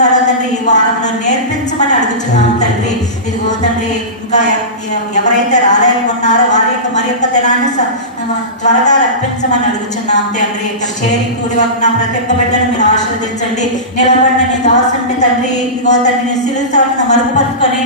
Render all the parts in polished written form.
పాటించాలో తండ్రి ఈ వారంలో నేర్పించమని అడుగుతున్నాం తండ్రి. ఇదిగో తండ్రి ఇంకా ఎవరైతే రాలేకున్నారో వారి యొక్క మరి యొక్క దినాన్ని త్వరగా రప్పించమని అడుగుతున్నాం తండ్రి. ఇక్కడ చేరి కూడి వస్తున్న ప్రతి ఒక్క బిడ్డను మీరు ఆశీర్వదించండి. నిలబడిన నీ దాసుని తండ్రి ఇదిగో తండ్రి సిలువను మరుగుపరుచుకొని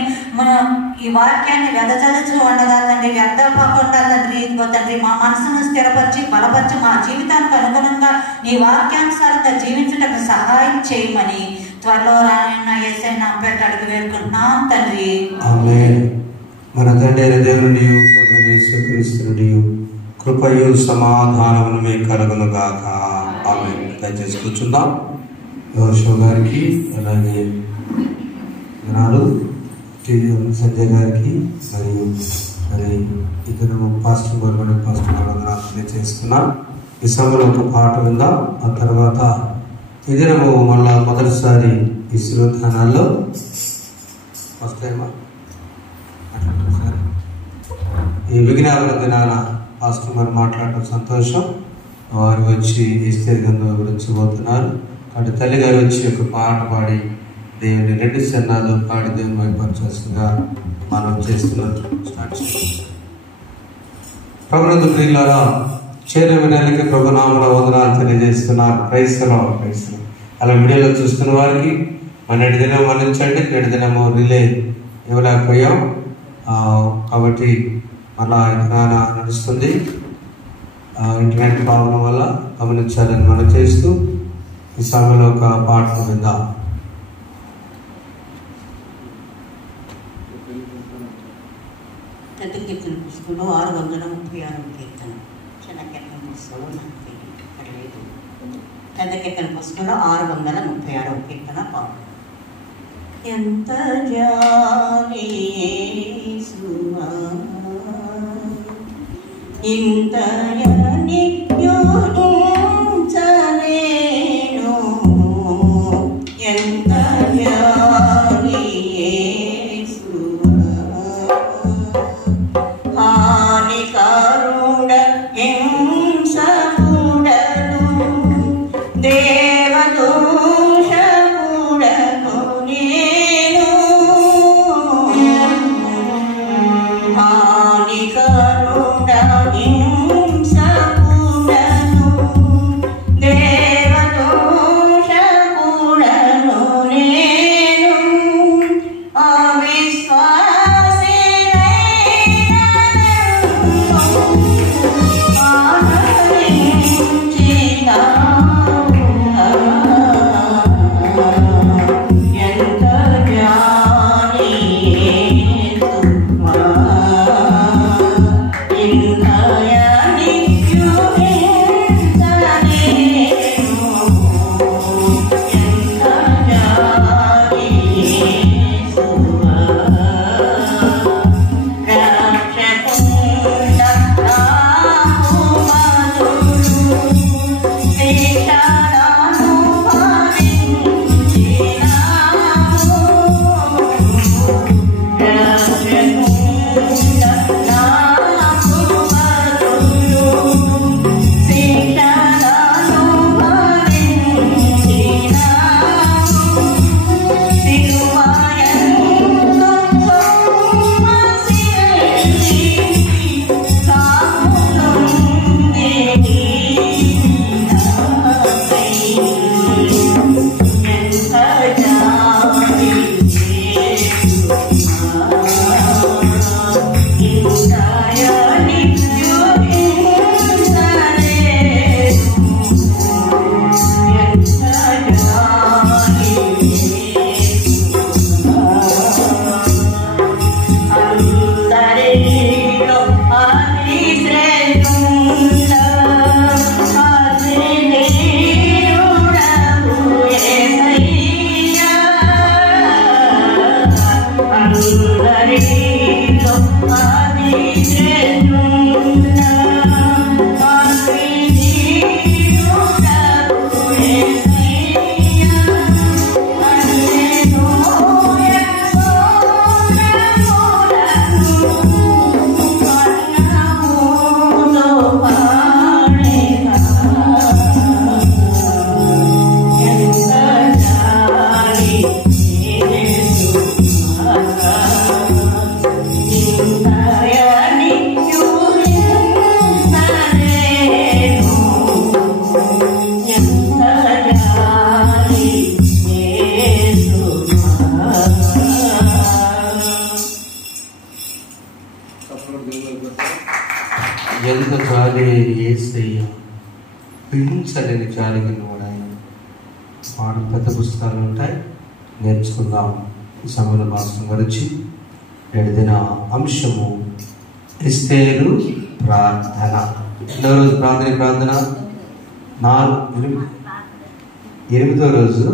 ఈ వాక్యాన్ని వెదజలుచు ఉండగా తండ్రి వ్యర్థపోకుండా తండ్రి ఇదిగో తండ్రి మా మనసును స్థిరపరిచి బలపరిచి మా జీవితానికి అనుగుణంగా నీ వాక్యానుసారంగా జీవించటకు సహాయం చేయమని త్వరలో రాయన్న యేసయ్య నామమున పెట్టి అడిగి వేడుకుంటున్నాం తండ్రి. ఆమేన్. మన తండ్రి అయిన దేవుని ప్రభువైన యేసుక్రీస్తుని కృపయు సమాధానమును మీకు కలుగును గాక. ఆమేన్. దయచేసి కూర్చుందాం. యోషువ గారికి అలాగే నాడు సంజయ్ గారికి మరి ఇతను పాస్టర్ గవర్నమెంట్ పాస్టర్ వందనాలు చేసుకున్నాం. ఈ సమయంలో ఒక పాట విందాం. ఆ తర్వాత ఈ దినము మళ్ళా మొదటిసారి ఈ శిలువధానాల్లో ఫస్ట్ టైం ఈ విజ్ఞాపన దినాన పాస్టర్ గారు మాట్లాడటం సంతోషం. వారు వచ్చి ఈస్టర్ గ్రంథం గురించి పోతున్నారు. కాబట్టి తల్లి గారు వచ్చి ఒక పాట పాడి దేవుని 2 చరణాలు పాడి దేవుని వైపరిచేస్తుగా మనం చేస్తున్నారు. స్టార్ట్ చేస్తాం. ప్రభునందు ప్రియులారా, చేరే వినాలకి ప్రభునామమున వందనాలు తెలియజేస్తున్నారు. Praise the Lord. Praise the Lord. అలా వీడియోలో చూస్తున్న వారికి మన 2 దినం అందించండి. 2 దినము రిలే ఇవ్వలేకపోయాం కాబట్టి మళ్ళా ఇంటర్నెట్ నడుస్తుంది. ఇంటర్నెట్ ప్రాబ్లం వల్ల గమనించాలని మనం చేస్తూ ఈ సమయంలో ఒక పాటను విందాం. కీర్తన పుస్తకంలో 636 కీర్తన. చిన్న కీర్తన పుస్తకంలో నాకు ఇక్కడ లేదు. పెద్ద కీర్తన పుస్తకంలో 636 కీర్తన పాడు. ఎంత జాలి యేసువా ఇంత నిత్యుడు చలేను ఎంత జాలి హానికరుడ హింసకుడను దేవదోషకుడను నేను హానికరుడ హింసకుడను ఊహించలేని జాలిగిన కూడా ఆయన వాడు పెద్ద పుస్తకాలు ఉంటాయి, నేర్చుకుందాం. ఈ సమయంలో మాస్టర్ గురించి ఎడిదిన అంశము ఎస్తేరు ప్రార్థన. ఎన్నో రోజు ప్రార్థన 8వ రోజు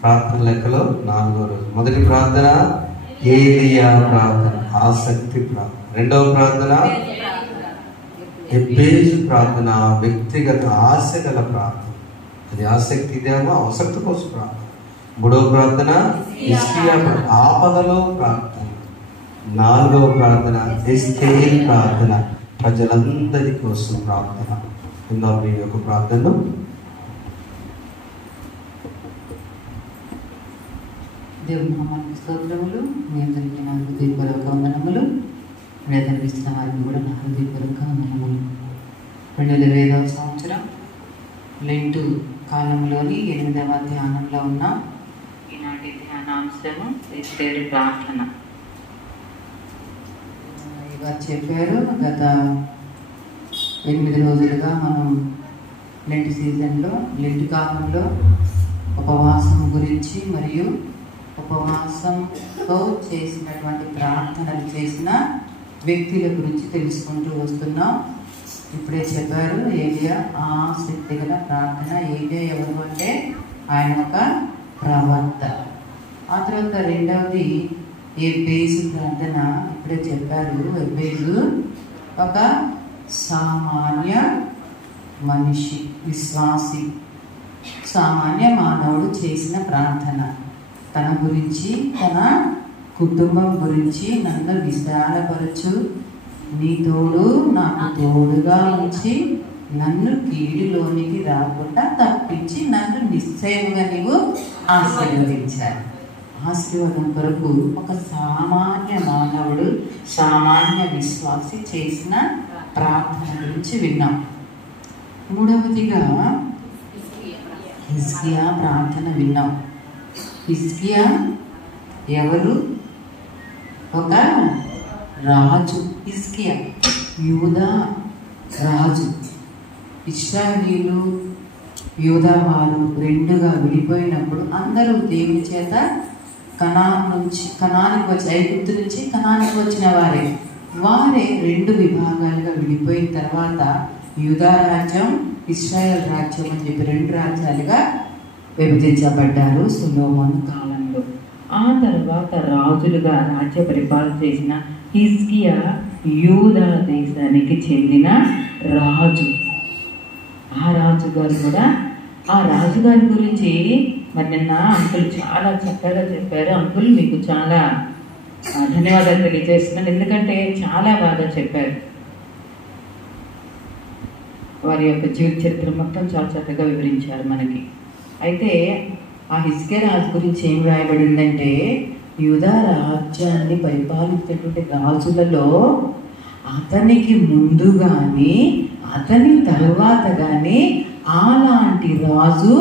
ప్రార్థన లెక్కలో 4వ రోజు. మొదటి ప్రార్థన ఏలియా ప్రార్థన, ఆసక్తి ప్రార్థన. రెండవ ప్రార్థన ఎబ్బేజు ప్రార్థన, వ్యక్తిగత ఆశ గల ప్రార్థన. అది ఆసక్తి, ఇదేమో ఆసక్తి కోసం ప్రార్థన. మూడవ ప్రార్థన హిజ్కియా ఆపదలో ప్రార్థన. 4వ ప్రార్థన ఎస్తేరు ప్రార్థన, ప్రజలందరి కోసం ప్రార్థన. ఇందా మీ యొక్క ప్రార్థనలు దేవుని నామానికి స్తోత్రములు. మీ అందరికీ నా హృదయపూర్వక వందనములు. వేదనిస్తున్న వారిని కూడా నా హృదయపూర్వక వందనములు. 2025వ సంవత్సరం లెంటు కాలంలోని 8వ ధ్యానంలో ఉన్నాం. ఈనాటి ధ్యానాంశము ఎస్తేరు ప్రార్థన. ఇవాళ చెప్పారు, గత 8 రోజులుగా మనం లెంట్ సీజన్లో, లెంట్ కాలంలో ఉపవాసం గురించి మరియు ఉపవాసంతో చేసినటువంటి ప్రార్థనలు చేసిన వ్యక్తుల గురించి తెలుసుకుంటూ వస్తున్నాం. ఇప్పుడే చెప్పారు ఏలియా ఆసక్తి గల ప్రార్థన. ఏలియా ఎవరు అంటే ఆయన ఒక ప్రవక్త. ఆ తర్వాత రెండవది ఎబ్బేజు ప్రార్థన. ఇప్పుడే చెప్పారు ఎబ్బేజు ఒక సామాన్య మనిషి, విశ్వాసి, సామాన్య మానవుడు చేసిన ప్రార్థన. తన గురించి, తన కుటుంబం గురించి, నన్ను విశాలపరచు, నీ తోడు నాకు తోడుగా ఉంచి నన్ను కీడులోనికి రాకుండా తప్పించి నన్ను నిశ్చయంగా నీవు ఆశీర్వదించాలి. ఆశీర్వాదం కొరకు ఒక సామాన్య మానవుడు, సామాన్య విశ్వాసి చేసిన ప్రార్థన గురించి విన్నాం. మూడవదిగా హిజ్కియా ప్రార్థన విన్నాం. హిజ్కియా ఎవరు? ఒక రాజు. హిజ్కియా యూదా రాజు. ఇశ్రాయేలీయులు యూదా వారు రెండుగా విడిపోయినప్పుడు అందరూ దేవుని చేత కనానికి వచ్చి, ఐగుప్తు నుంచి కనానికి వచ్చిన వారే 2 విభాగాలుగా విడిపోయిన తర్వాత యూదా రాజ్యం, ఇశ్రాయేల్ రాజ్యం అని చెప్పి 2 రాజ్యాలుగా విభజించబడ్డారు సొలొమోను కాలంలో. ఆ తర్వాత రాజులుగా రాజ్య పరిపాలన చేసిన హిజ్కియా యూదా దేశానికి చెందిన రాజు. ఆ రాజుగారు కూడా, ఆ రాజుగారి గురించి మరి నిన్న అంకుల్ చాలా చక్కగా చెప్పారు. అంకుల్ మీకు చాలా ధన్యవాదాలు తెలియజేస్తున్నాను, ఎందుకంటే చాలా బాగా చెప్పారు. వారి యొక్క జీవిత చరిత్ర మొత్తం చాలా చక్కగా వివరించారు మనకి. అయితే ఆ హిజ్కియా రాజు గురించి ఏం రాయబడిందంటే, యూదా రాజ్యాన్ని పరిపాలించేటువంటి రాజులలో అతనికి ముందు కానీ అతని తరువాత కానీ అలాంటి రాజు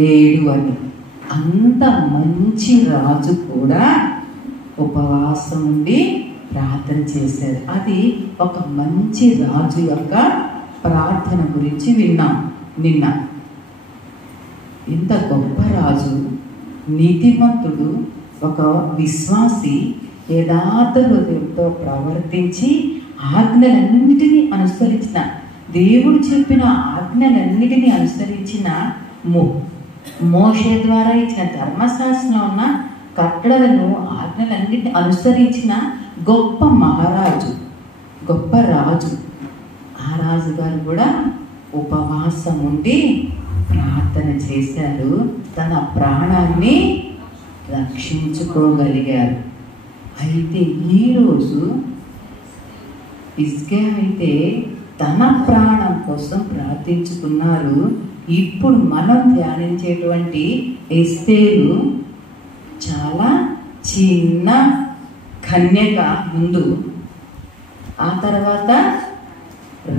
లేడు అని. అంత మంచి రాజు కూడా ఉపవాసం ఉండి ప్రార్థన చేశారు. అది ఒక మంచి రాజు యొక్క ప్రార్థన గురించి విన్నాం నిన్న. ఇంత గొప్ప రాజు, నీతిమంతుడు, ఒక విశ్వాసి, యథార్థ హృదయంతో ప్రవర్తించి ఆజ్ఞలన్నిటినీ అనుసరించిన, దేవుడు చెప్పిన ఆజ్ఞలన్నిటినీ అనుసరించిన, మోషే ద్వారా ఇచ్చిన ధర్మశాస్త్రంలో ఉన్న కట్టడలను, ఆజ్ఞలన్నిటిని అనుసరించిన గొప్ప మహారాజు, గొప్ప రాజు. ఆ రాజుగారు కూడా ఉపవాసం ఉండి ప్రార్థన చేశారు. తన ప్రాణాన్ని రక్షించుకోగలిగారు. అయితే ఈరోజు హిజ్కియా అయితే తన ప్రాణం కోసం ప్రార్థించుకున్నారు. ఇప్పుడు మనం ధ్యానించేటువంటి ఎస్తేరు చాలా చిన్న కన్యక ముందు, ఆ తర్వాత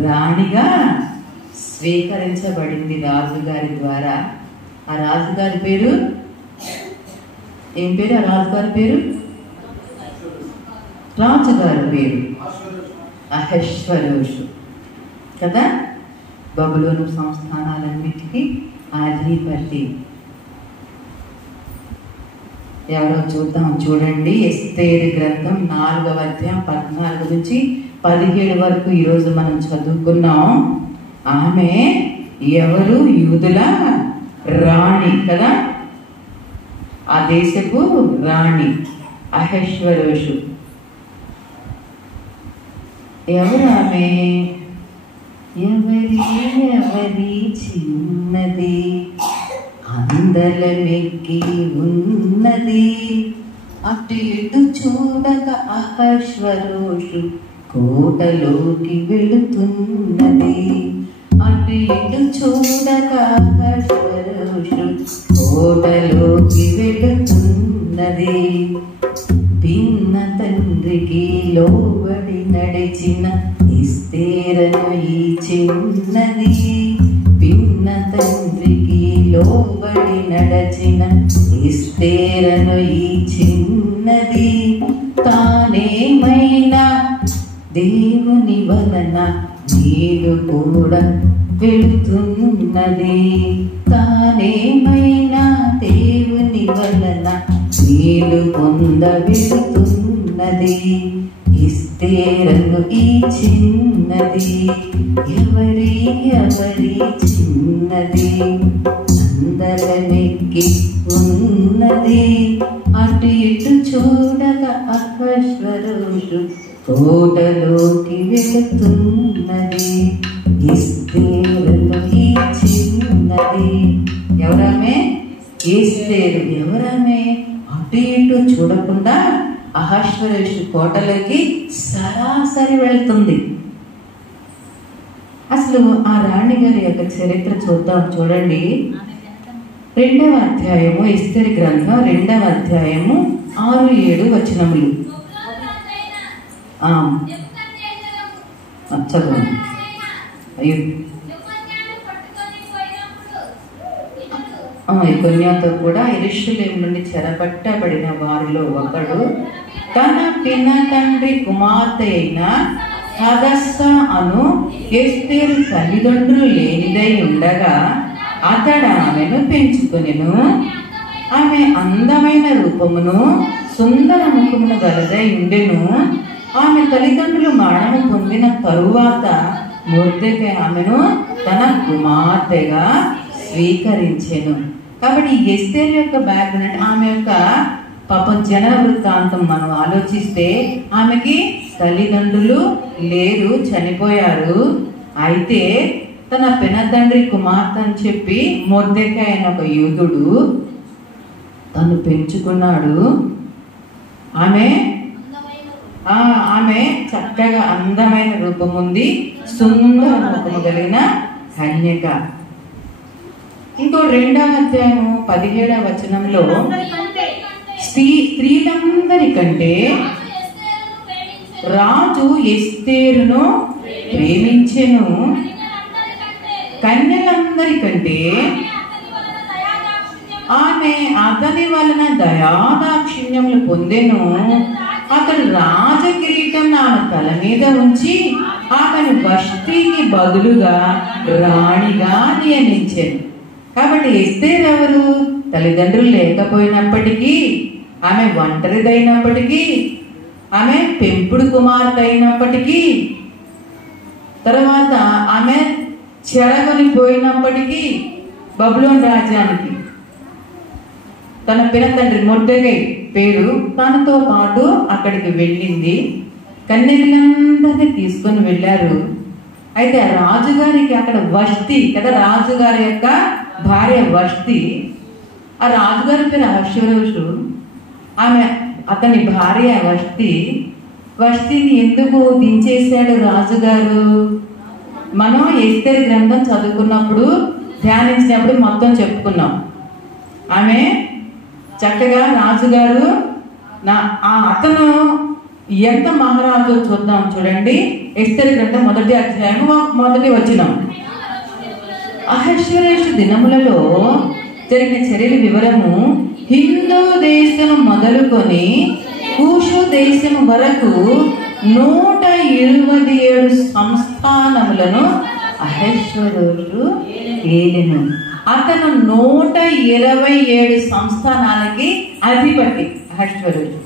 రాణిగా స్వీకరించబడింది రాజుగారి ద్వారా. ఆ రాజుగారి పేరు ఏం పేరు? ఆ రాజుగారి పేరు, రాజుగారి పేరు అహష్వేరోషు కదా. బబులోను సంస్థానాలన్నిటికీ అధిపతి. ఎవరో చూద్దాం, చూడండి. ఎస్తేరు గ్రంథం 4వ అధ్యాయం 14 నుంచి 17 వరకు ఈరోజు మనం చదువుకున్నాం. ఆమె ఎవరు? యూదుల రాణి కదా, ఆ దేశపు రాణి అహశ్వరోషు. ఎవరు ఆమె? ఎవరి చిన్నది అందలమెక్కి ఉన్నది, అటు ఇటు చూడక అహశ్వరోషు కోటలోకి వెళుతున్నది. అటు ఇటు చూడక అహశ్వరోషు కోటలోకి వెళుతున్నది. పిన్న తండ్రికి లోబడి నడిచిన ఎస్తేరను ఈ చిన్నది. పిన్న తండ్రికి లోబడి నడచిన ఎస్తేరను ఈ చిన్నది. తానేమైనా దేవుని వలన నీరు కూడా వెళుతున్నది. తానేమైనా దేవుని వలన నీరు పొంద వెళుతున్నది. ఎస్తేరను ఈ చిన్నది. ఎవరి చిన్నది అందలమెక్కి ఉన్నది. అటు ఇటు చూడక అహశ్వరోషు కోటలోకి వెళుతున్నది. ఎస్తేరను ఈ చిన్నది. ఎవరామె? ఎస్తేరు. ఎవరామె? అటు ఇటు చూడకుండా అహశ్వరోషు కోటలోకి సరాసరి వెళ్తుంది. అసలు ఆ రాణి గారి యొక్క చరిత్ర చూద్దాం, చూడండి. 2వ అధ్యాయము, ఎస్తేరు గ్రంథం 2వ అధ్యాయము 6-7 వచనములు. చదవండి. అయ్యో, కొన్యాతో కూడా యెరూషలేము నుండి చెరపట్టబడిన వారిలో ఒకడు తన పిన తండ్రి కుమార్తె అయిన హదస్సా అను ఎస్తేరు తల్లిదండ్రులు లేనిదై ఉండగా అతడు ఆమెను పెంచుకొనెను. ఆమె అందమైన రూపమును సుందర ముఖమును గలదై ఉండెను. ఆమె తల్లిదండ్రులు మరణము పొందిన తరువాత మొర్దెకై ఆమెను తన కుమార్తెగా స్వీకరించెను. కాబట్టి ఎస్తేరు యొక్క బ్యాక్గ్రౌండ్, ఆమె యొక్క పాపం జనన వృత్తాంతం మనం ఆలోచిస్తే ఆమెకి తల్లిదండ్రులు లేరు, చనిపోయారు. అయితే తన పెనతండ్రి కుమార్తె అని చెప్పి మొర్దెకై అయిన ఒక యూదుడు తను పెంచుకున్నాడు. ఆమె చక్కగా అందమైన రూపం ఉంది, సుందర ముఖము కలిగిన కన్యక. ఇంకో 2వ అధ్యాయము 17వ వచనంలో స్త్రీలందరికంటే రాజు ఎస్తేరును ప్రేమించెను. కన్యలందరికంటే ఆమె అతని వలన దయాదాక్షిణ్యములు పొందెను. అతడు రాజకిరీటం ఆమె తల మీద ఉంచి ఆమెను వష్టికి బదులుగా రాణిగా నియమించెను. కాబట్టి ఎస్తేరు ఎవరు? తల్లిదండ్రులు లేకపోయినప్పటికీ, ఆమె ఒంటరిదైనప్పటికీ, ఆమె పెంపుడు కుమార్తె అయినప్పటికీ, తర్వాత ఆమె చెరగొని పోయినప్పటికీ బబులోను రాజ్యానికి తన పినతండ్రి మొర్దెకై పేరు తనతో పాటు అక్కడికి వెళ్ళింది. కన్యకలందరినీ తీసుకొని వెళ్ళారు. అయితే ఆ రాజుగారికి అక్కడ వష్టి కదా, రాజుగారి యొక్క భార్య వష్టి. ఆ రాజుగారి పేరు అహశ్వరోషు, ఆమె అతని భార్య వష్టిని ఎందుకు దించేశాడు రాజుగారు? మనం ఎస్తేరు గ్రంథం చదువుకున్నప్పుడు, ధ్యానించినప్పుడు మొత్తం చెప్పుకున్నాం. ఆమె చక్కగా రాజుగారు అతను ఎంత మహారాజు చూద్దాం, చూడండి. ఎస్తేరు గ్రంథం 1వ అధ్యాయం 1వ వచనం. అహశ్వరోషు దినములలో జరిగిన చర్యల వివరము హిందూ దేశం మొదలుకొని కూషు దేశం వరకు 127 సంస్థానములను అహష్వేరోషు ఏలెను. అతను 127 సంస్థానాలకి అధిపతి అహష్వేరోషు.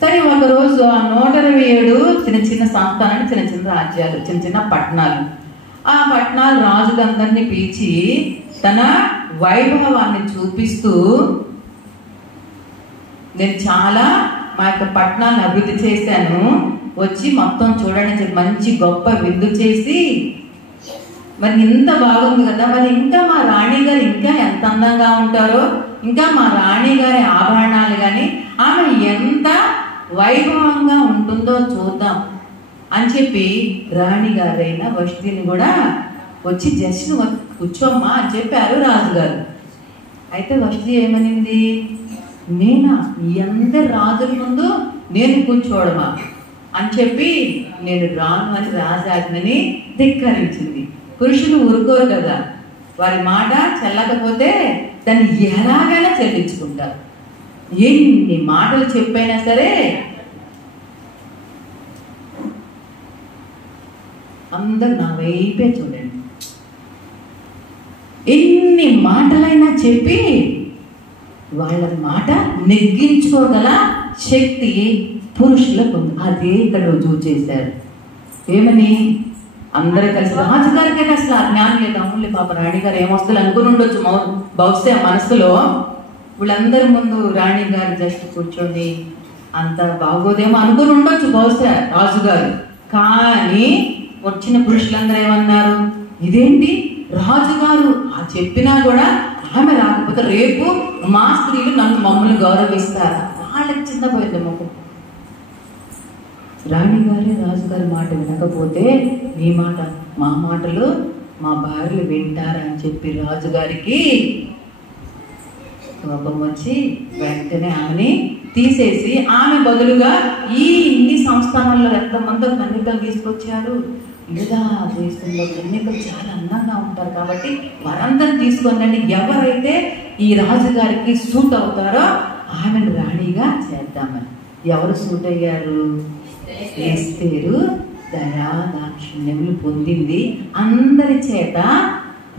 సరే, ఒకరోజు ఆ 127 చిన్న చిన్న సంస్థానాలు, చిన్న చిన్న రాజ్యాలు, చిన్న చిన్న పట్టణాలు, ఆ పట్టణాలు రాజులందరినీ పిలిచి తన వైభవాన్ని చూపిస్తూ, నేను చాలా మా యొక్క పట్టణాన్ని అభివృద్ధి చేశాను, వచ్చి మొత్తం చూడండి చెప్పి మంచి గొప్ప విందు చేసి, మరి ఇంత బాగుంది కదా, మరి ఇంకా మా రాణి గారు ఇంకా ఎంత అందంగా ఉంటారో, ఇంకా మా రాణి గారి ఆభరణాలు కానీ ఆమె ఎంత వైభవంగా ఉంటుందో చూద్దాం అని చెప్పి రాణి గారైన వష్టిని కూడా వచ్చి జస్ట్ కూర్చోమ్మా అని చెప్పారు రాజుగారు. అయితే వష్టి ఏమనింది, నేనా ఈ అందరి రాజుల ముందు నేను కూర్చోవడమా అని చెప్పి నేను రాను అని రాజాజ్ఞని ధిక్కరించింది. పురుషులు ఊరుకోరు కదా, వారి మాట చెల్లకపోతే దాన్ని ఎలాగైనా చెల్లించుకుంటారు. ఎన్ని మాటలు చెప్పైనా సరే అందరు నా వైపే చూడండి. ఎన్ని మాటలైనా చెప్పి వాళ్ళ మాట నెగ్గించుకోగల శక్తి పురుషులకు ఉంది. అదే ఇక్కడ రుజువు చేశారు. ఏమని, అందరూ కలిసి రాజుగారికి అసలు ఆ జ్ఞానం లేదు. అమ్ములే పాప రాణి గారు ఏమొస్తుంది అనుకుని ఉండొచ్చు బహుశా మనసులో. వీళ్ళందరి ముందు రాణి గారు జస్ట్ కూర్చొని అంత బాగోదేమో అనుకుని ఉండొచ్చు బహుశా రాజుగారు. కానీ వచ్చిన పురుషులందరూ ఏమన్నారు, ఇదేంటి రాజుగారు చెప్పినా కూడా ఆమె రాకపోతే రేపు మా స్త్రీలు మమ్మల్ని గౌరవిస్తారు. వాళ్ళకి చిన్నపోయింది మొక్క. రాణి గారి రాజుగారి మాట వినకపోతే నీ మాట మా మాటలు మా భార్యలు వింటారని చెప్పి రాజుగారికి కోపం వచ్చి వెంటనే ఆమెని తీసేసి ఆమె బదులుగా ఇన్ని సంస్థానాల్లో ఎంతమంది కన్యకలు తీసుకొచ్చారు. లేదా దేశంలో కన్యకలు చాలా అందంగా ఉంటారు కాబట్టి వారందరిని తీసుకొని ఎవరైతే ఈ రాజుగారికి సూట్ అవుతారో ఆమెను రాణిగా చేద్దామని. ఎవరు సూట్ అయ్యారు? ఎస్తేరు దయా దాక్షిణ్యములు పొందింది, అందరి చేత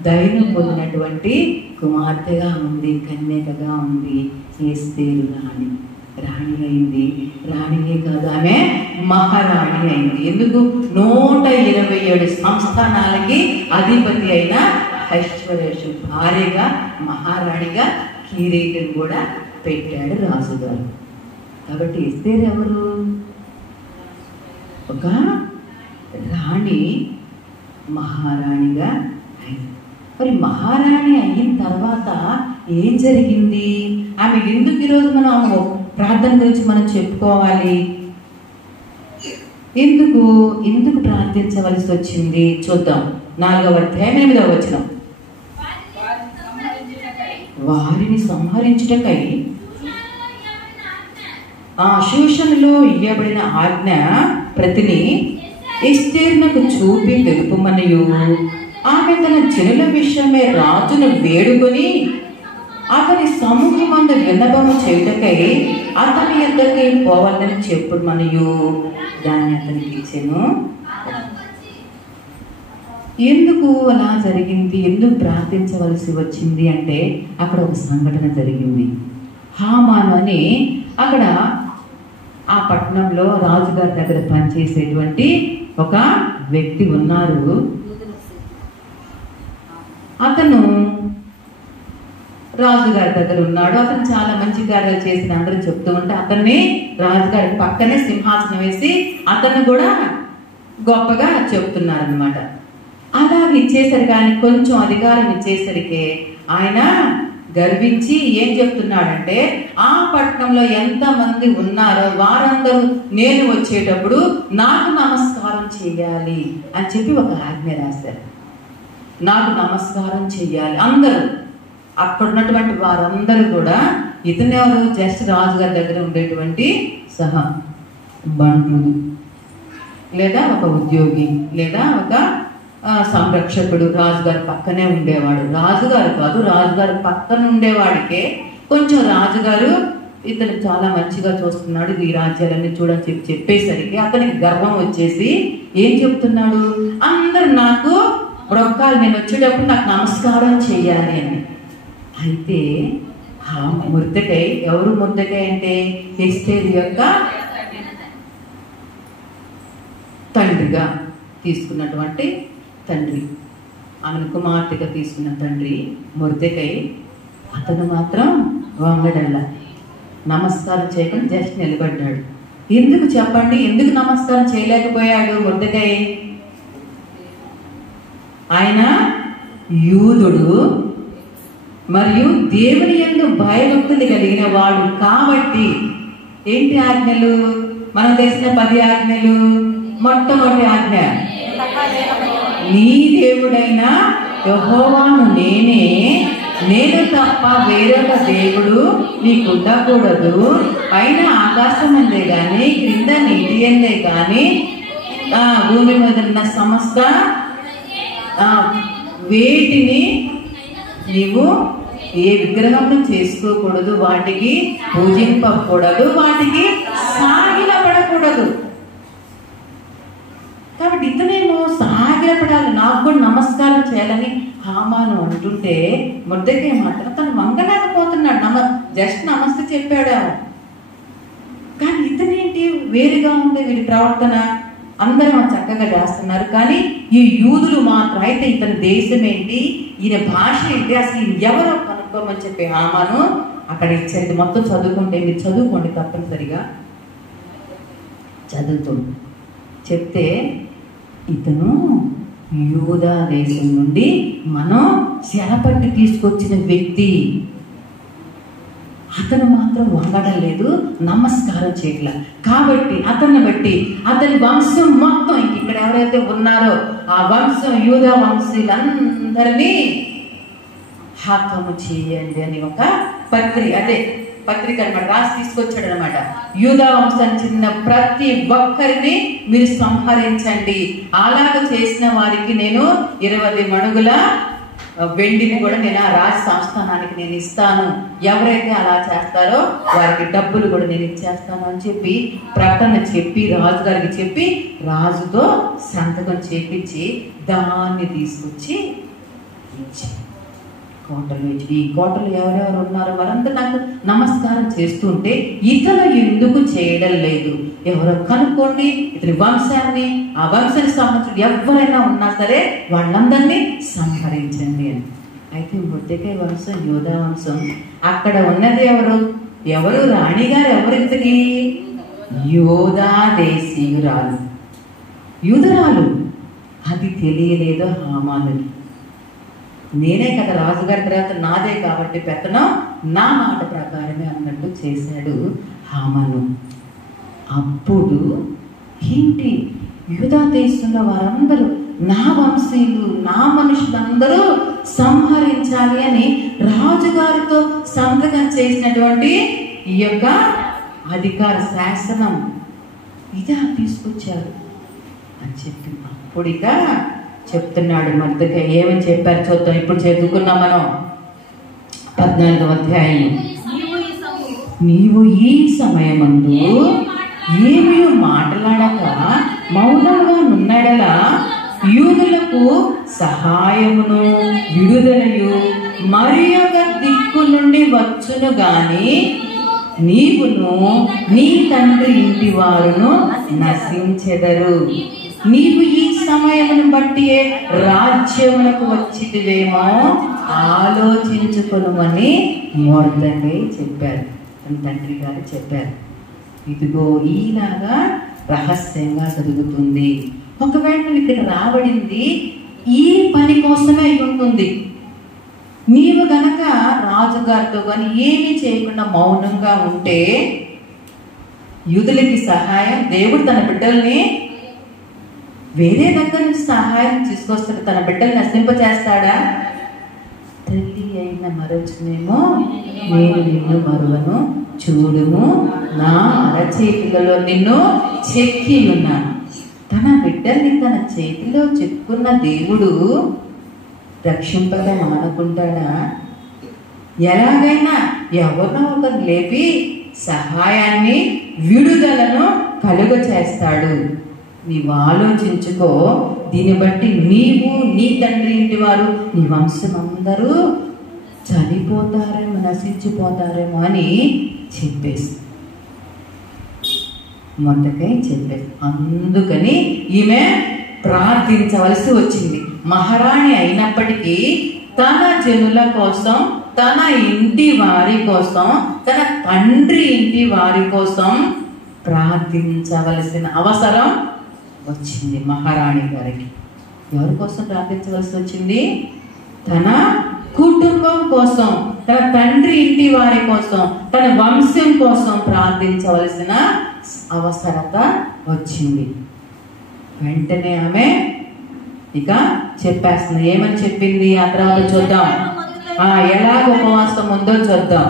దయను పొందినటువంటి కుమార్తెగా ఉంది, కన్యకగా ఉంది. ఎస్తేరు రాణి అయింది. రాణియే కాదు, ఆమె మహారాణి అయింది. ఎందుకు? 127 సంస్థానాలకి అధిపతి అయిన అహష్వేరోషు భార్యగా మహారాణిగా కిరీటం కూడా పెట్టాడు రాజుగారు. కాబట్టి ఎస్తేరు ఎవరు? ఒక రాణి మహారాణిగా అయింది. మరి మహారాణి అయిన తర్వాత ఏం జరిగింది? ఆమె ఎందుకు ఈరోజు మనం ప్రార్థన గురించి మనం చెప్పుకోవాలి? ఎందుకు ప్రార్థించవలసి వచ్చింది చూద్దాం. 4వ అధ్యాయం 8వ వచనం. వారిని సంహరించుటకై ఆ శూషణలో ఇయ్యబడిన ఆజ్ఞ ప్రతిని ఎస్తేరునకు చూపి తెలుపుమనియు, ఆమె తన జనుల విషయమే రాజును వేడుకొని అతని సమూహమందు విన్నపము చేయుటకై అతని యొద్దకి పోవాలని చెప్పుమనియు దాన్ని అతనికి ఇచ్చెను. ఎందుకు అలా జరిగింది? ఎందుకు ప్రార్థించవలసి వచ్చింది అంటే అక్కడ ఒక సంఘటన జరిగింది. హామాను అని అక్కడ ఆ పట్టణంలో రాజుగారి దగ్గర పనిచేసేటువంటి ఒక వ్యక్తి ఉన్నారు. అతను రాజుగారి దగ్గర ఉన్నాడు. అతను చాలా మంచి కార్యాలు చేసిన అందరూ చెప్తూ ఉంటే అతన్ని రాజుగారి పక్కనే సింహాసనం వేసి అతన్ని కూడా గొప్పగా చెప్తున్నారు అనమాట. అలా ఇచ్చేసరికి, ఆయన కొంచెం అధికారం ఇచ్చేసరికి ఆయన గర్వించి ఏం చెప్తున్నాడంటే, ఆ పట్టణంలో ఎంతమంది ఉన్నారో వారందరూ నేను వచ్చేటప్పుడు నాకు నమస్కారం చెయ్యాలి అని చెప్పి ఒక ఆజ్ఞ రాశారు. నాకు నమస్కారం చెయ్యాలి అందరూ. అక్కడ ఉన్నటువంటి వారందరూ కూడా ఇతనెవరు? జస్ట్ రాజుగారి దగ్గర ఉండేటువంటి బంధువులు, లేదా ఒక ఉద్యోగి, లేదా ఒక సంరక్షకుడు. రాజుగారి పక్కనే ఉండేవాడు. రాజుగారు కాదు, రాజుగారి పక్కన ఉండేవాడికే కొంచెం రాజుగారు ఇతను చాలా మంచిగా చూస్తున్నాడు, ఈ రాజ్యాలన్నీ చూడని చెప్పేసరికి అతనికి గర్వం వచ్చేసి ఏం చెప్తున్నాడు? అందరు నాకు మొక్కాలి, నేను వచ్చేటప్పుడు నాకు నమస్కారం చెయ్యాలి అని. అయితే మొర్దెకై ఎవరు? మొర్దెకై అంటే ఎస్తేరు యొక్క తండ్రిగా తీసుకున్నటువంటి తండ్రి, ఆమెను కుమార్తెగా తీసుకున్న తండ్రి మొర్దెకై. అతను మాత్రం వంగడల్లా, నమస్కారం చేయకుండా జస్ట్ నిలబడ్డాడు. ఎందుకు చెప్పండి? ఎందుకు నమస్కారం చేయలేకపోయాడు మొర్దెకై? ఆయన యూదుడు మరియు దేవుని యందు భయభక్తులు కలిగిన వాడు కాబట్టి. ఏంటి ఆజ్ఞలు? మనకు తెలిసిన 10 ఆజ్ఞలు. మొట్టమొదటి ఆజ్ఞ, నీ దేవుడైన యెహోవాను నేను తప్ప వేరొక దేవుడు నీకు ఉండకూడదు. పైన ఆకాశం అందే గాని, క్రింద నీటి అందే గాని, భూమి మీద ఉన్న సమస్త వేటిని నీవు ఏ విగ్రహం చేసుకోకూడదు, వాటికి పూజింపకూడదు, వాటికి సాగిలపడకూడదు. కాబట్టి ఇతనేమో సాగిలపడాలి, నాకు కూడా నమస్కారం చేయాలని హామాను అంటుంటే మొర్దెకై మాత్రం తను వంగలేకపోతున్నాడు. జస్ట్ నమస్తే చెప్పాడు. కానీ ఇతనేంటి వేరుగా ఉంది వీరి ప్రవర్తన. అందరూ చక్కగా చేస్తున్నారు, కానీ ఈ యూదులు మాత్రం. అయితే ఇతని దేశం ఏంటి, ఈయన భాష ఏంటి, అసలు ఈయన ఎవరో కనుక్కోమని చెప్పి హామాను అక్కడ ఇచ్చేది. మొత్తం చదువుకుంటే మీరు చదువుకోండి, తప్పనిసరిగా చదువుతుంది. చెప్తే ఇతను యూదా దేశం నుండి మనం చెరపట్టి తీసుకొచ్చిన వ్యక్తి. అతను మాత్రం వంగడం లేదు, నమస్కారం చేయట్లా. కాబట్టి అతన్ని బట్టి అతని వంశం మొత్తం ఇక్కడ ఎవరైతే ఉన్నారో ఆ వంశం, యూదా వంశీలందరినీ హతము చేయండి అని ఒక పత్రిక అనమాట రాసి తీసుకొచ్చాడు అనమాట. యూదా వంశానికి చెందిన ప్రతి ఒక్కరిని మీరు సంహరించండి. అలాగ చేసిన వారికి నేను 20 మణుగుల వెండిని కూడా నేను ఆ రాజు సంస్థానానికి నేను ఇస్తాను. ఎవరైతే అలా చేస్తారో వారికి డబ్బులు కూడా నేను ఇచ్చేస్తాను అని చెప్పి ప్రకటన చెప్పి రాజుగారికి చెప్పి రాజుతో సంతకం చేపించి దాన్ని తీసుకొచ్చి ఇచ్చి కోటలు ఇచ్చి, ఈ కోటలు ఎవరెవరు ఉన్నారో వారంతా నాకు నమస్కారం చేస్తుంటే ఇతను ఎందుకు చేయడం లేదు? ఎవరో కనుక్కోండి, ఇతని వంశాన్ని, ఆ వంశానికి సంబంధించిన ఎవరైనా ఉన్నా సరే వాళ్ళందరినీ సంహరించండి అని. అయితే మొర్దెకై వంశం, యూదా వంశం. అక్కడ ఉన్నది ఎవరు రాణిగారు ఎవరు? ఇంతకీ యూదా దేశీయురాలు, యూదురాలు. అది తెలియలేదు హామానుకి. నేనే కదా రాజుగారి తర్వాత నాదే కాబట్టి పెత్తనం నా మాట ప్రకారమే అన్నట్టు చేశాడు హామాను. అప్పుడు ఏంటి, యూదా దేశంలో వారందరూ నా వంశీయులు, నా మనుషులందరూ సంహరించాలి అని రాజుగారితో సంతకం చేసినటువంటి ఈ యొక్క అధికార శాసనం ఇదే తీసుకొచ్చారు అని చెప్పి అప్పుడు ఇక చెప్తున్నాడు మొర్దెకై. ఏమని చెప్పారు చూద్దాం. ఇప్పుడు చదువుకున్నాం మనం 14వ అధ్యాయం. నీవు ఈ సమయమందు ఏమీ మాట్లాడక మౌనంగా నున్నడలా యూదులకు సహాయమును విడుదలయు మరి ఒక దిక్కు నుండి వచ్చును గాని నీవును నీ తండ్రి ఇంటి వారును నశించెదరు. నీవు ఈ సమయమును బట్టి రాజ్యమునకు వచ్చితివేమో ఆలోచించుకొనుమని మొర్దెకై చెప్పారు. తండ్రి గారు చెప్పారు. ఇదిగో ఈలాగా రహస్యంగా జరుగుతుంది. ఒకవేళ నువ్వు ఇక్కడ రాబడింది ఈ పని కోసమే ఉంటుంది. నీవు గనక రాజుగారితో కానీ ఏమీ చేయకుండా మౌనంగా ఉంటే యూదులకి సహాయం, దేవుడు తన బిడ్డల్ని వేరే దగ్గర నుంచి సహాయం తీసుకొస్తాడు. తన బిడ్డలు నశింపచేస్తాడా? తల్లి అయిన మరచునేమో నేను నిన్ను మరువను, చూడుము నా అరచేతులలో నిన్ను చెక్కి ఉన్నాను. తన బిడ్డల్ని తన చేతిలో చెక్కున్న దేవుడు రక్షింపగా మానుకుంటాడా? ఎలాగైనా ఎవరినో ఒకరు లేపి సహాయాన్ని, విడుదలను కలుగ చేస్తాడు. నీవు ఆలోచించుకో. దీన్ని బట్టి నీవు నీ తండ్రి ఇంటి వారు నీ వంశం అందరూ చనిపోతారేమో, నశించిపోతారేమో అని చెప్పేసి మొట్టకై చెప్పేసి అందుకని ఈమె ప్రార్థించవలసి వచ్చింది. మహారాణి అయినప్పటికీ తన జనుల కోసం, తన ఇంటి వారి కోసం, తన తండ్రి ఇంటి వారి కోసం ప్రార్థించవలసిన అవసరం వచ్చింది మహారాణి గారికి. ఎవరి కోసం ప్రార్థించవలసి వచ్చింది? తన కుటుంబం కోసం, తన తండ్రి ఇంటి వారి కోసం, తన వంశం కోసం ప్రార్థించవలసిన అవసరత వచ్చింది. వెంటనే ఆమె ఇక చెప్పేస్తుంది. ఏమని చెప్పింది ఆ తర్వాత చూద్దాం. ఎలాగ ఉపవాసం ఉందో చూద్దాం.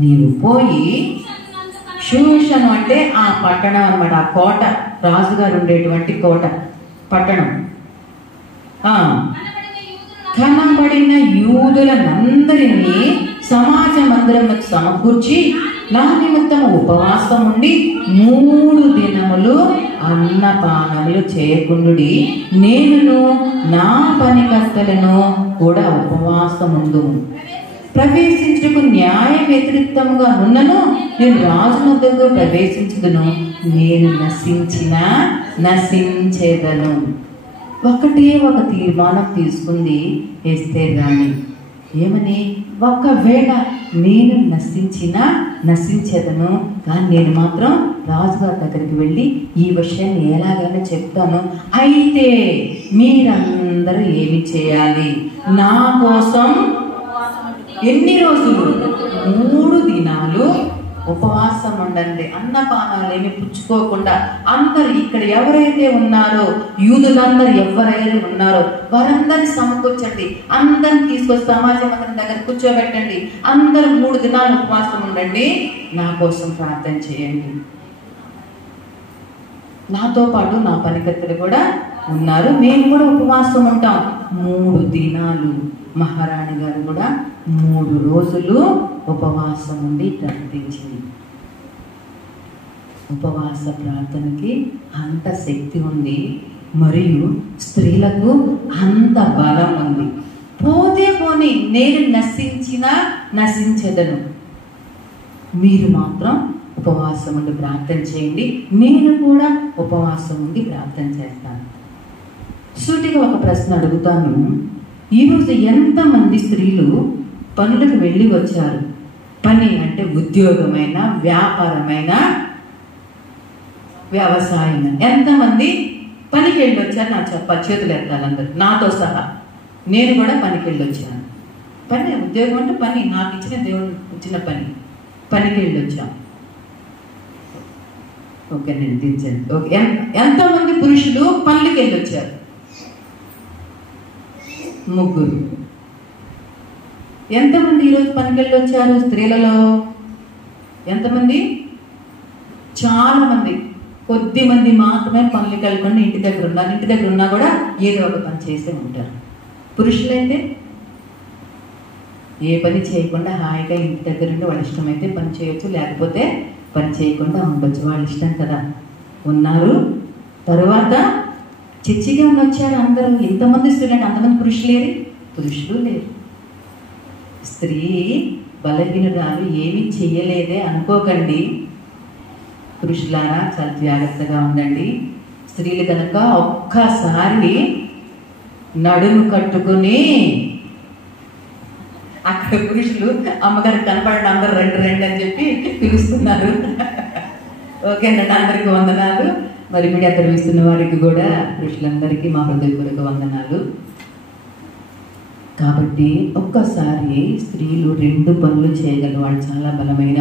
నీవు పోయి షూషను అంటే ఆ పట్టణం అన్నమాట, ఆ కోట, రాజుగారు ఉండేటువంటి కోట పట్టణం. కనబడిన యూదులనందరినీ సమాజ మందిరములకు సమకూర్చి నా నిమిత్తం ఉపవాసం ఉండి 3 దినములు అన్నపానములు చేయకుండుడి, నేనును నా పనికర్తలను కూడా ఉపవాసముందు. ప్రవేశించుటకు న్యాయ వ్యతిరేక్తముగా నున్నను నేను రాజు వద్దకు ప్రవేశించుదును, నేను నశించేదను. ఒకటే ఒక తీర్మానం తీసుకుంది ఎస్తేర్ రాణి. ఏమని? ఒకవేళ నేను నశించేదను, కానీ నేను మాత్రం రాజుగారి దగ్గరికి వెళ్ళి ఈ విషయాన్ని ఎలాగైనా చెప్తాను. అయితే మీరందరూ ఏమి చేయాలి? నా కోసం ఎన్ని రోజులు? 3 దినాలు ఉపవాసం ఉండండి, అన్నపానాలు ఏమి పుచ్చుకోకుండా. అందరు ఇక్కడ ఎవరైతే ఉన్నారో, యూదులందరూ ఎవరైతే ఉన్నారో వారందరినీ సమకూర్చండి, అందరిని తీసుకొచ్చి సమాజ మందిరం దగ్గర కూర్చోబెట్టండి, అందరూ 3 దినాలు ఉపవాసం ఉండండి, నా కోసం ప్రార్థన చేయండి. నాతో పాటు నా పనికర్తలు కూడా ఉన్నారు, మేము కూడా ఉపవాసం ఉంటాం. 3 దినాలు మహారాణి గారు కూడా 3 రోజులు ఉపవాసం ఉండి ప్రార్థించింది. ఉపవాస ప్రార్థనకి అంత శక్తి ఉంది, మరియు స్త్రీలకు అంత బలం ఉంది. పోతే పోనీ, నేను నశించెదను, మీరు మాత్రం ఉపవాసం ఉండి ప్రార్థన చేయండి, నేను కూడా ఉపవాసం ఉండి ప్రార్థన చేస్తాను. సూటిగా ఒక ప్రశ్న అడుగుతాను. ఈరోజు ఎంతమంది స్త్రీలు పనులకు వెళ్ళి వచ్చారు? పని అంటే ఉద్యోగమైన, వ్యాపారమైన, వ్యవసాయం, ఎంతమంది పనికి వెళ్ళి వచ్చారు? నాకు చెప్పాలి, చేతులు ఎత్తాలి అందరు, నాతో సహా. నేను కూడా పనికి వెళ్ళి వచ్చాను. పని, ఉద్యోగం అంటే పని, నాకు ఇచ్చిన దేవుడు ఇచ్చిన పనికి వెళ్ళి వచ్చాను. ఓకే, నేను దించాను. ఓకే, ఎంతమంది పురుషులు పనులకి వెళ్ళి వచ్చారు? 3. ఎంతమంది ఈరోజు పనికి వెళ్ళి వచ్చారు స్త్రీలలో? ఎంతమంది? చాలా మంది. కొద్ది మంది మాత్రమే పనులకి వెళ్ళకుండా ఇంటి దగ్గర ఉన్నారు. ఇంటి దగ్గర ఉన్నా కూడా ఏదో ఒక పని చేసే ఉంటారు. పురుషులైతే ఏ పని చేయకుండా హాయిగా ఇంటి దగ్గర ఉండి వాళ్ళ ఇష్టమైతే పని చేయొచ్చు, లేకపోతే పని చేయకుండా ఉండొచ్చు, వాళ్ళ ఇష్టం కదా. ఉన్నారు. తరువాత చర్చిగా వచ్చారు అందరూ. ఎంతమంది స్త్రీలు అంటే అంతమంది పురుషులు లేరు. స్త్రీ బలహీనురాలు, ఏమీ చెయ్యలేదే అనుకోకండి. పురుషులారా చాలా జాగ్రత్తగా ఉండండి. స్త్రీలు కనుక ఒక్కసారి నడుము కట్టుకుని, అక్కడ పురుషులు అమ్మగారికి కనపడండి, అందరు రండి అని చెప్పి పిలుస్తున్నారు. ఓకేనండి, అందరికి వందనాలు. మరి మీడియా తెలివిస్తున్న వారికి కూడా, పురుషులందరికీ మా హృదయపూర్వక వందనాలు. కాబట్టి ఒక్కసారి స్త్రీలు 2 పనులు చేయగలరు. వాళ్ళు చాలా బలమైన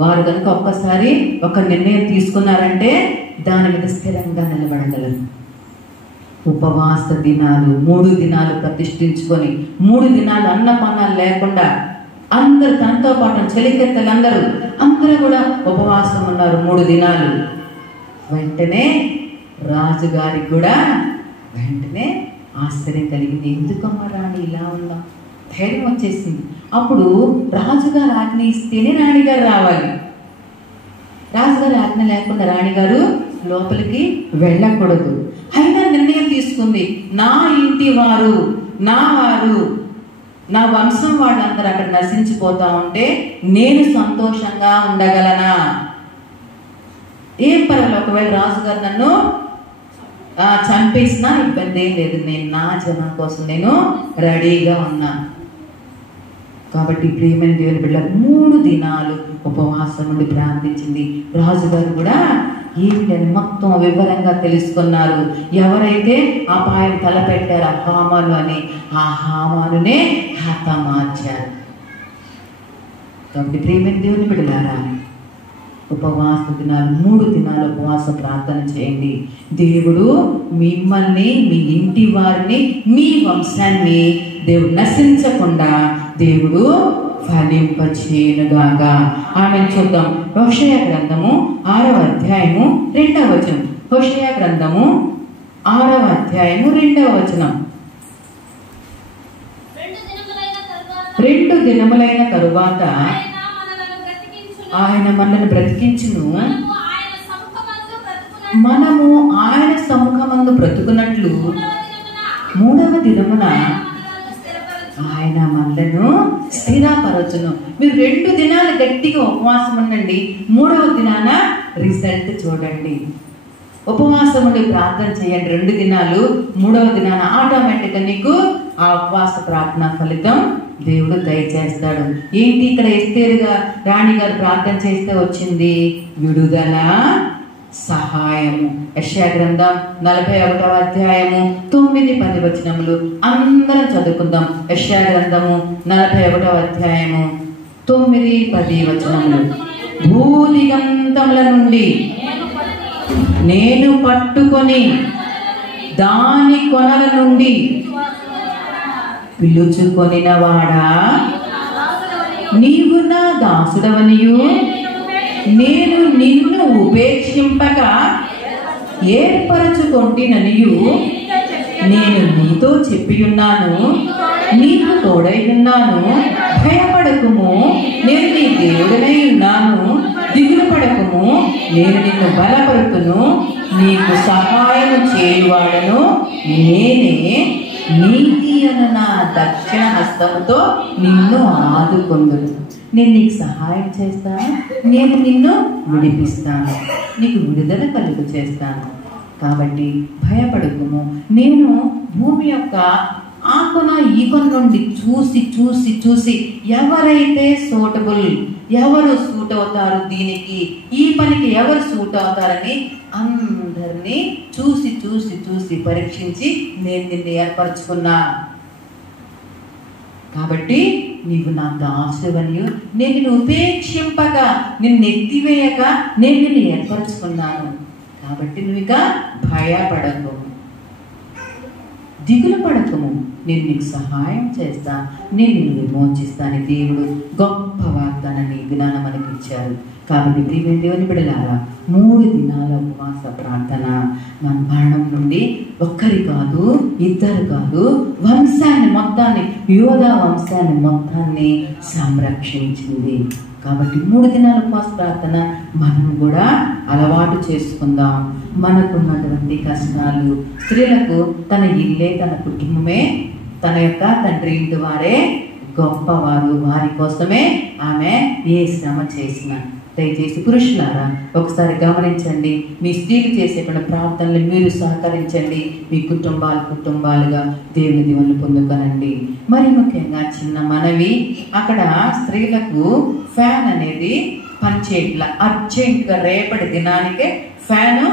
వారు కనుక ఒక్కసారి ఒక నిర్ణయం తీసుకున్నారంటే దాని మీద స్థిరంగా నిలబడగలరు. ఉపవాస దినాలు 3 దినాలు ప్రతిష్ఠించుకొని, 3 దినాలు అన్నపానాలు లేకుండా అందరు, తనతో పాటు చెలికెత్తలందరూ అందరూ కూడా ఉపవాసం ఉన్నారు 3 దినాలు. వెంటనే రాజుగారికి కూడా వెంటనే ఆశ్చర్యం కలిగింది. ఎందుకమ్మా రాణి ఇలా ఉందా? ధైర్యం వచ్చేసింది. అప్పుడు రాజుగారు ఆజ్ఞ ఇస్తేనే రాణిగారు రావాలి. రాజుగారి ఆజ్ఞ లేకుండా రాణిగారు లోపలికి వెళ్ళకూడదు. అయినా నిర్ణయం తీసుకుంది. నా ఇంటి వారు, నా వారు, నా వంశం వాళ్ళందరూ అక్కడ నశించిపోతా ఉంటే నేను సంతోషంగా ఉండగలనా? ఏం పర్వాలేదు, ఒకవేళ రాజుగారు నన్ను చంపేసినా ఇబ్బంది ఏం లేదు, నేను నా జనం కోసం నేను రెడీగా ఉన్నా. కాబట్టి ప్రియమైన దేవుని బిడ్డ 3 దినాలు ఉపవాసం నుండి ప్రార్థించింది. రాజుగారు కూడా ఏమిటని మొత్తం వివరంగా తెలుసుకున్నారు. ఎవరైతే అపాయం తలపెట్టారు హామాను అని, ఆ హామానునే హతమార్చారు. కాబట్టి ప్రియమైన దేవుని బిడ్డలారా, ఉపవాస దినాలు 3 దినాలు ఉపవాస ప్రార్థన చేయండి. దేవుడు మిమ్మల్ని, మీ ఇంటి వారిని, మీ వంశాన్ని దేవుడు నశించకుండా దేవుడు ఫలింపచేయునుగాక. ఆమె చూద్దాం. హోషేయ గ్రంథము 6వ అధ్యాయము 2వ వచనం. హోషేయ గ్రంథము 6వ అధ్యాయము 2వ వచనం. 2 దినములైన తరువాత ఆయన మనల్ని బ్రతికించును, మనము ఆయన సముఖమందు బ్రతుకున్నట్లు 3వ దినమున ఆయన మనలను స్థిరపరచును. మీరు 2 దినాలు గట్టిగా ఉపవాసం ఉండండి, 3వ దినాన రిజల్ట్ చూడండి. ఉపవాసం ఉండి ప్రార్థన చేయండి 2 దినాలు, 3వ దినాన ఆటోమేటిక్గా నీకు ఆ ఉపవాస ప్రార్థన ఫలితం దేవుడు దయచేస్తాడు. ఏంటి ఇక్కడ ఎస్తేరుగా రాణి గారు ప్రార్థన చేస్తే వచ్చింది విడుదల, సహాయము. యెషయా గ్రంథం 41వ అధ్యాయము 9-10 వచనములు అందరం చదువుకుందాం. యెషయా గ్రంథము 41వ అధ్యాయము 9-10 వచనములు. భూదిగంతముల నుండి నేను పట్టుకొని దాని కొనల నుండి పిలుచుకొనిన వాడా, నీవు నా దాసుడవనియు నేను నిన్ను ఉపేక్షింపక ఏర్పరచుకొంటిననియు నేను నీతో చెప్పియున్నాను, నీకు తోడై ఉన్నాను. భయపడకుము, నేను నీ దేవుడనై ఉన్నాను. దిగులు పడకుము, నేను నిన్ను బలపరుతును. నీకు సహాయం చేయువాడను నేనే. నీతి అను నా దక్షిణ హస్తముతో నిన్ను ఆదుకొందును. నేను నీకు సహాయం చేస్తాను, నేను నిన్ను విడిపిస్తాను, నీకు విడుదల కలుగు చేస్తాను. కాబట్టి భయపడకుము. నేను భూమి యొక్క ఆ కొన ఈ కొన నుండి చూసి చూసి చూసి ఎవరైతే సూటబుల్, ఎవరు సూట్ అవుతారు, దీనికి ఈ పనికి ఎవరు సూట్ అవుతారని అందరినీ చూసి చూసి చూసి పరీక్షించి నేను నిన్ను ఏర్పరచుకున్నా. కాబట్టి నీవు నా దాసుడవనియు నేను నిన్ను ఉపేక్షింపగా, నిన్ను ఎత్తివేయక నేను నిన్ను ఏర్పరచుకున్నాను. కాబట్టి నువ్వు ఇక భయపడకు, దిగులు పడకము, నేను నీకు సహాయం చేస్తా, నేను నిన్ను విమోచిస్తాను. దేవుడు గొప్ప వాగ్దానాన్ని ఈ దినాన మనకి ఇచ్చారు. కాబట్టి ప్రియమైన దేవుని బిడ్డలారా, 3 దినాల ఉపవాస ప్రార్థన మన మరణం నుండి ఒక్కరి కాదు, 2 కాదు, వంశాన్ని మొత్తాన్ని, యోధా వంశాన్ని మొత్తాన్ని సంరక్షించింది. కాబట్టి 3 దినాల ఉపవాస ప్రార్థన మనం కూడా అలవాటు చేసుకుందాం. మనకున్నటువంటి కష్టాలు, స్త్రీలకు తన ఇల్లే తన కుటుంబమే తన యొక్క తండ్రి ఇంటి వారే గొప్పవారు. వారి కోసమే ఆమె ఏ శ్రమ చేసిన. దయచేసి పురుషులారా ఒకసారి గమనించండి, మీ స్త్రీలు చేసేటువంటి ప్రార్థనలు మీరు సహకరించండి. మీ కుటుంబాలుగా దేవుని దీవెనలు పొందుకనండి. మరి ముఖ్యంగా చిన్న మనవి, అక్కడ స్త్రీలకు ఫ్యాన్ అనేది పనిచేయట్లా. అర్జెంట్గా రేపటి దినానికే ఫ్యాన్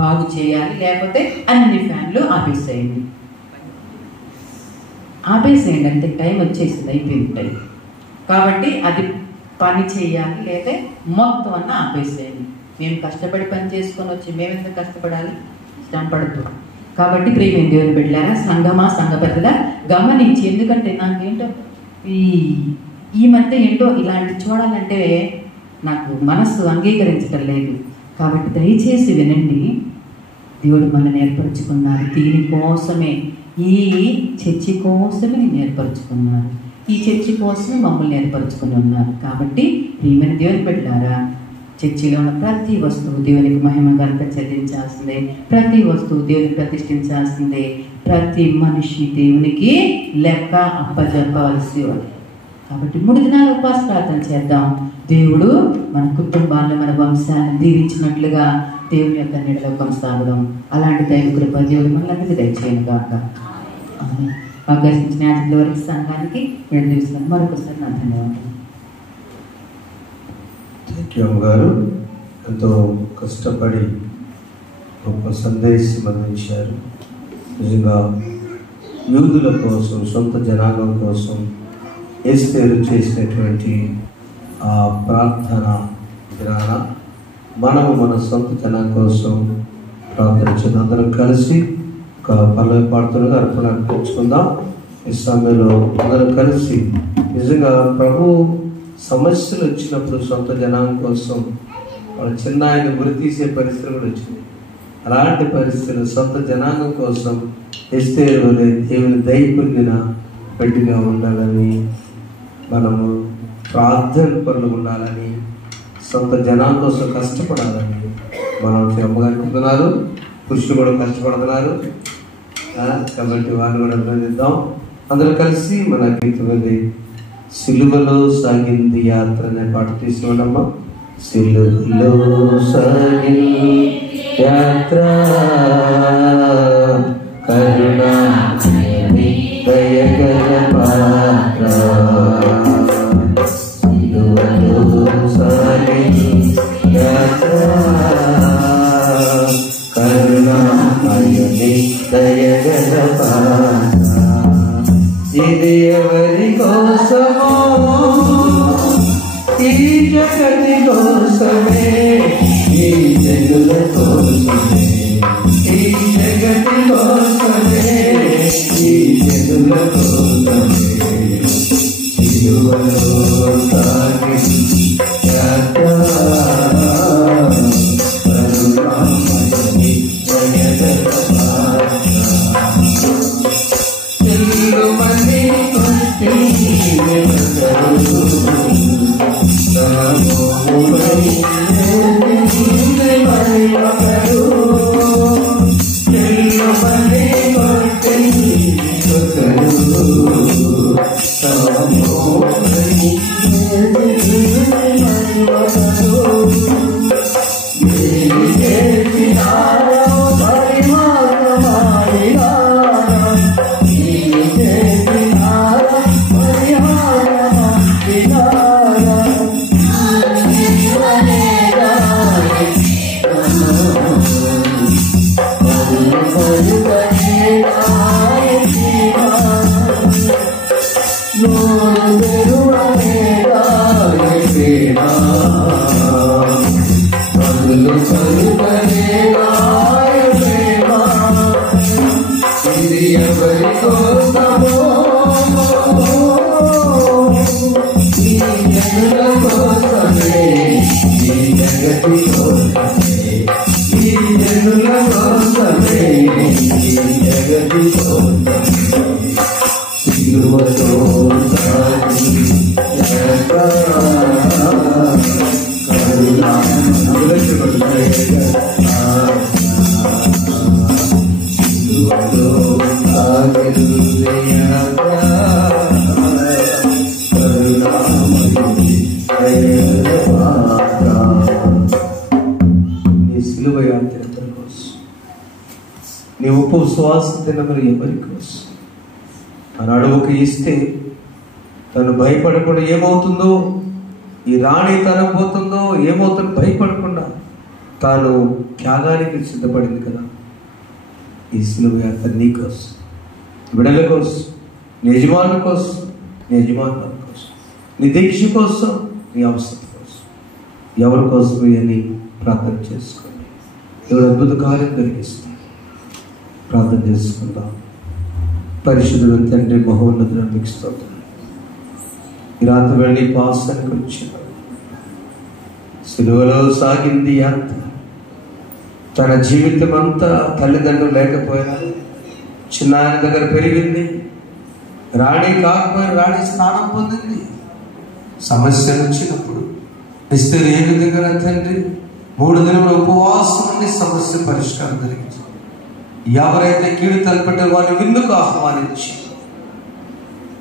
బాగు చేయాలి, లేకపోతే అన్ని ఫ్యాన్లు ఆపేసేయండి. అంటే టైం వచ్చేసింది, అయిపోయింది టైం. కాబట్టి అది పని చేయాలి, లేదా మొత్తం అన్న ఆపేసేయండి. మేము కష్టపడి పని చేసుకొని వచ్చి మేము ఎంత కష్టపడాలి, శ్రమ పడుతూ. కాబట్టి ప్రియమైన దేవుని బిడ్డలారా, సంఘమా సంఘ పెద్దగా గమనించి, ఎందుకంటే నాకేంటో ఈ మధ్య ఏంటో ఇలాంటి చూడాలంటే నాకు మనస్సు అంగీకరించడం లేదు. కాబట్టి దయచేసి వినండి, దేవుడు మనల్ని ఏర్పరచుకున్నారు దీనికోసమే. ఈ చర్చి కోసమే నేను ఏర్పరచుకున్నారు, ఈ చర్చి కోసమే మమ్మల్ని ఏర్పరచుకుని ఉన్నారు. కాబట్టి ప్రియమైన దేవుని బిడ్డలారా, చర్చిలో ఉన్న ప్రతి వస్తువు దేవునికి మహిమ గనుక చెల్లించాల్సిందే, ప్రతి వస్తువు దేవునికి ప్రతిష్ఠించాల్సిందే, ప్రతి మనిషి దేవునికి లెక్క అప్పచెప్పవలసి ఉంది. కాబట్టి 3 దినాలు ఉపవాస ప్రార్థన చేద్దాం. దేవుడు మన కుటుంబాన్ని, మన వంశాన్ని దీవించినట్లుగా దేవుని యొక్క నీడలో కొనసాగడం, అలాంటి దైవ కృప దేవుడు మనల్ని దయచేయను గాక. అవకాశించిన వారికి సంఘానికి 2 దివసాలు మరొకసారి నా ధన్యవాదాలు. గారు ఎంతో కష్టపడి గొప్ప సందేశం అందించారు. నిజంగా యూదుల కోసం, సొంత జనాంగం కోసం ఎస్తేరు చేసినటువంటి ఆ ప్రార్థన దినాన మనము మన సొంత జనాంగం కోసం ప్రార్థన చేద్దాం. అందరం కలిసి ఒక పల్లవి పాడుతున్నది అర్పణ అర్పించుకుందాం. ఈ సమయంలో అందరం కలిసి నిజంగా ప్రభు సమస్యలు వచ్చినప్పుడు సొంత జనాంగం కోసం వాళ్ళ చిన్న ఆయన గురి తీసే పరిస్థితులు కూడా వచ్చింది. అలాంటి పరిస్థితులు సొంత జనాంగం కోసం ఎస్తేరు వలె దేవుని దయ పొందిన బిడ్డగా ఉండాలని, మనము ప్రార్థన పనులు ఉండాలని, సొంత జనాంగం కోసం కష్టపడాలని మనం అమ్మగారుకుంటున్నారు. పురుషులు కూడా కష్టపడుతున్నారు కాబట్టి వారిని కూడా అభినందిద్దాం. అందరూ కలిసి మన గీతమది సిలువలో సాగింది యాత్ర అనే పాట తీసుకున్నామ్మా. సిలువలో సాగింది యాత్ర కరుణా దయగల పాత్ర, సిలువలో సాగింది యాత్ర కరుణా దయగల పాత్ర, ఇది ఎవరి కోసమో ఈ జగతి కోసమే, ఈ జగల కోసమే, ఈ జగతి కోసమే, ఈ జగల కోసమే, సిలువలో సాగింది యాత్ర కరుణామయుని దయగల పాత్ర, తెలుగుమని కొట్టి నీ ఉపవాస దినములు ఎవరి కోసం ఆనాడు ఒక ఇస్తే తను భయపడకుండా ఏమవుతుందో, ఈ రాణి తనపోతుందో ఏమవుతుందో భయపడకుండా తాను త్యాగానికి సిద్ధపడింది కదా. ఈ సిలువ యాత్ర నీ కోసం, బిడ్డల కోసం, నీ యజమానుల కోసం, నీ యజమానుల కోసం, నీ దీక్ష కోసం, నీ అవసరం కోసం, ఎవరి కోసం అని ప్రార్థన చేసుకోండి. ఎవరు అద్భుత కార్యం జరిగిస్తుంది. ప్రార్థన చేసుకుందాం. పరిశుద్ధుడు తండ్రి మహోన్నతుడు మీకు స్తోత్రం. ఈ రాత్రి వెళ్ళి పాసానికి వచ్చిన సిలువలో సాగింది యాత్ర. తన జీవితం అంతా తల్లిదండ్రులు లేకపోయినా చిన్న ఆయన దగ్గర పెరిగింది. రాణి కాకపోయినా రాణి స్థానం పొందింది. సమస్య వచ్చినప్పుడు ఎస్తేరు ఏ విధంగా తండ్రి 3 దినముల ఉపవాసం ఉండి సమస్య పరిష్కారం జరిగించి ఎవరైతే కీడు తలపెట్టారో వారిని విందుకు ఆహ్వానించి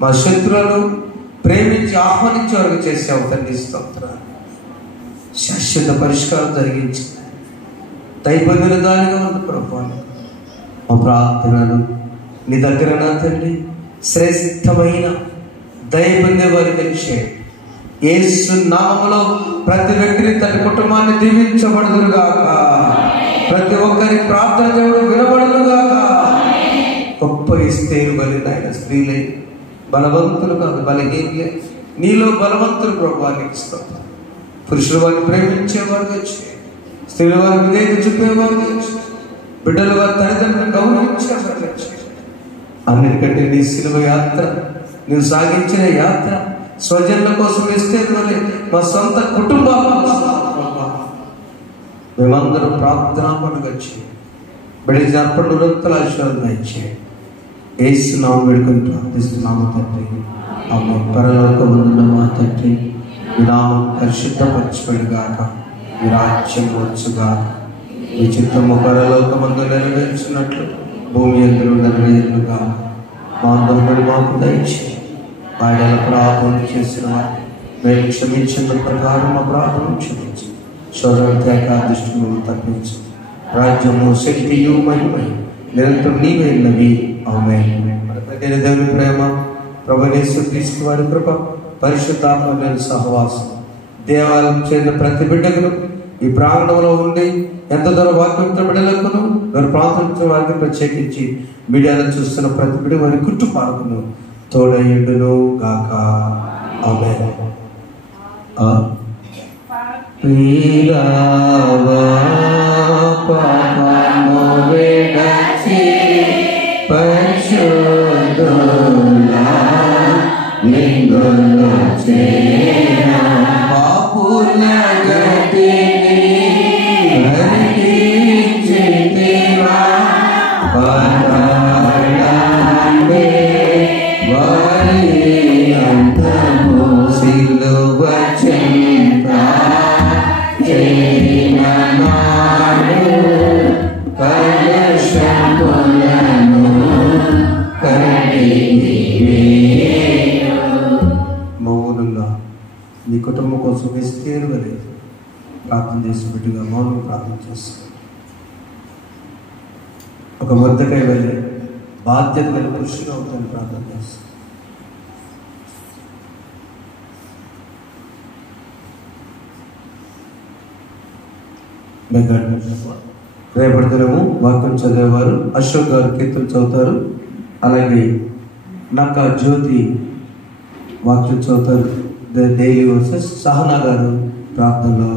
మా శత్రువులను ప్రేమించి ఆహ్వానించే వరకు చేసావు తండ్రి. స్తోత్రాలు. శాశ్వత పరిష్కారం జరిగించి దైవమైన దానిగా ఉంది ప్రభు. మా ప్రార్థనలు నీ దగ్గర నా తండ్రి శ్రేష్టమైన దైవన్య వారికి చేయండి. యేసు నామములో ప్రతి వ్యక్తిని తన కుటుంబాన్ని దీవించబడుదురుగాక. ప్రతి ఒక్కరి ప్రార్థన దేవుడు వినబడుదురుగాక. గొప్ప ఎస్తేరు బలి నాయన స్త్రీలే బలవంతులు కాదు, బలహీనులే, నీలో బలవంతులు ప్రభువానికి ఇస్తాం. పురుషులు వారిని ప్రేమించేవారుగా చేయండి. స్త్రీలు వారిని విధేయత చూపేవారుగా చేయండి. బిడ్డలు వారి తల్లిదండ్రులను గౌరవించేవారుగా చేయండి. అన్నిటికంటే నీ సిలువ యాత్ర, నీవు సాగించిన యాత్ర స్వజనుల కోసం ఇస్తే మా సొంత కుటుంబాల కోసం మేమందరం ప్రార్థనా పండుగ చేయండి. బిడ్డ అర్పణ వృత్తుల ఆశీర్వాదం ఇచ్చేయండి. యేసునామం వేడుకొని ప్రార్థిస్తున్నాము తండ్రి. ఆమేన్. పరలోకమందున్న మా తండ్రి, మీ నామం పరిశుద్ధపరచబడుగాక, మీ రాజ్యం వచ్చుగాక, మీ చిత్తము పరలోకమందు నెరవేర్చినట్లు భూమి యందు నెరవేరుగాక. మా అందరూ మాకు దయచేయండి. ఆయన ప్రార్థన చేసిన వారిని మేము క్షమించిన ప్రకారం మా ప్రార్థన క్షమించి శోధన దృష్టిని తప్పించి రాజ్యము శక్తియు మహిమయు నిరంతరం నీవేనవి. ఆమేన్. దేవుని ప్రేమ, ప్రభువైన యేసుక్రీస్తు వారి కృప, పరిశుద్ధాత్మ సహవాసం దేవాలయం చేరిన ప్రతి బిడ్డకును ఈ ప్రాంగణంలో ఉండి ఎంత దూరం వాక్యం బిడ్డలకును వారి ప్రాంతం వారికి ప్రత్యేకించి మీడియాలో చూస్తున్న ప్రతి బిడ్డ వారి కుటుంబాలకును తోడయుడును గాక. ఆమేన్. మౌనంగా నీ కుటుంబం కోసం ఎస్తేరు వలె ప్రార్థన చేసి బిడ్డగా మౌనం ప్రార్థన చేస్తాను. ఒక మొర్దెకై వెళ్ళి బాధ్యత గల పురుషుగా అవుతాను ప్రార్థన చేస్తాను. రేపటి దినము వాక్యం చదివేవారు అశోక్ గారు కీర్తన చదువుతారు. అలాగే నక్క జ్యోతి వాక్యం చదువుతారు. డైలీ వర్సెస్ సహనా గారు ప్రార్థనలో